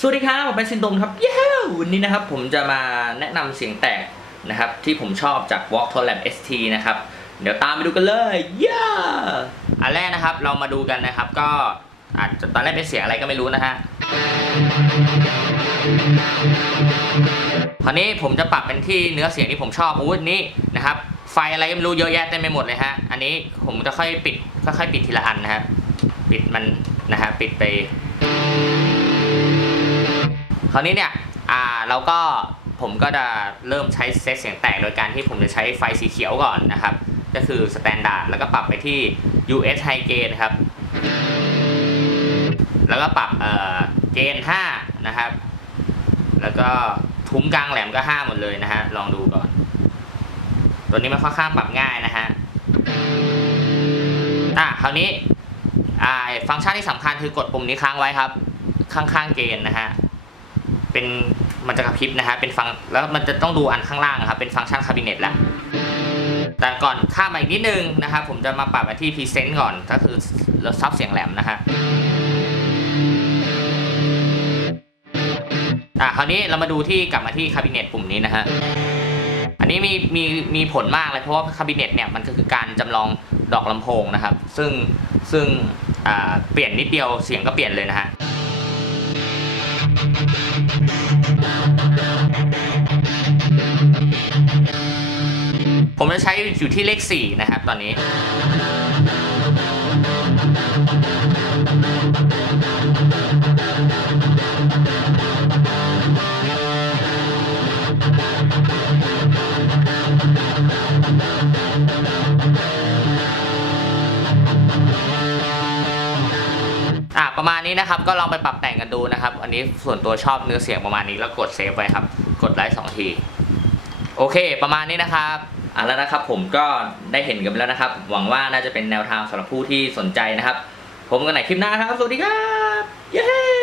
สวัสดีครับผมเป็นซินโดมครับเย้วันนี้นะครับผมจะมาแนะนำเสียงแตกนะครับ ที่ผมชอบจาก Walk to Lab ST นะครับ เดี๋ยวตามไปดูกันเลยเย้อันแรกนะครับเรามาดูกันนะครับ ก็อาจจะตอนแรกเป็นเสียงอะไรก็ไม่รู้นะฮะคราวนี้ผมจะปรับเป็นที่เนื้อเสียงที่ผมชอบอู้นี่นะครับ ไฟอะไรก็ไม่รู้เยอะแยะเต็มไปหมดเลยฮะอันนี้ผมจะค่อยปิดค่อยๆปิดทีละอันนะฮะปิดมันนะฮะปิดไป ราวนี้เนี่ยอ่าเราก็ผมก็จะเริ่มใช้เซตเสียงแตกโดยการที่ผมจะใช้ไฟสีเขียวก่อนนะครับ ก็คือสแตนดาร์ดแล้วก็ปรับไปที่ US High Gain ครับ แล้วก็ปรับเอ่อเกณฑ์5นะครับ แล้วก็ทุ้มกลางแหลมก็ 5 หมดเลยนะฮะ ลองดูก่อน ตัวนี้มันค่อนข้างปรับง่ายนะฮะอะคราวนี้อ่าฟังก์ชันที่สำคัญคือกดปุ่มนี้ค้างไว้ครับ ข้างๆเกณฑ์นะฮะ เป็นมันจะกระพริบนะฮะเป็นฟังแล้วมันจะต้องดูอันข้างล่างครับเป็นฟังก์ชันคาบิเนตแหละแต่ก่อนข้ามมาอีกนิดนึงนะครับผมจะมาปรับมาที่พรีเซนต์ก่อนก็คือลดซับเสียงแหลมนะฮะอะคราวนี้เรามาดูที่กลับมาที่คาบิเนตปุ่มนี้นะฮะอันนี้มีมีมีผลมากเลยเพราะว่าคาบิเนตเนี่ยมันก็คือการจำลองดอกลำโพงนะครับ ซึ่งซึ่งอ่าเปลี่ยนนิดเดียวเสียงก็เปลี่ยนเลยนะฮะ จะใช้อยู่ที่เลข 4 นะครับตอนนี้อะประมาณนี้นะครับก็ลองไปปรับแต่งกันดูนะครับ อันนี้ส่วนตัวชอบเนื้อเสียงประมาณนี้แล้วกดเซฟไว้ครับ กดไลค์สองที โอเค ประมาณนี้นะครับ อะแล้วนะครับผมก็ได้เห็นกันไปแล้วนะครับ หวังว่าน่าจะเป็นแนวทางสำหรับผู้ที่สนใจนะครับ ผมกันไหนคลิปหน้าครับ สวัสดีครับ เย้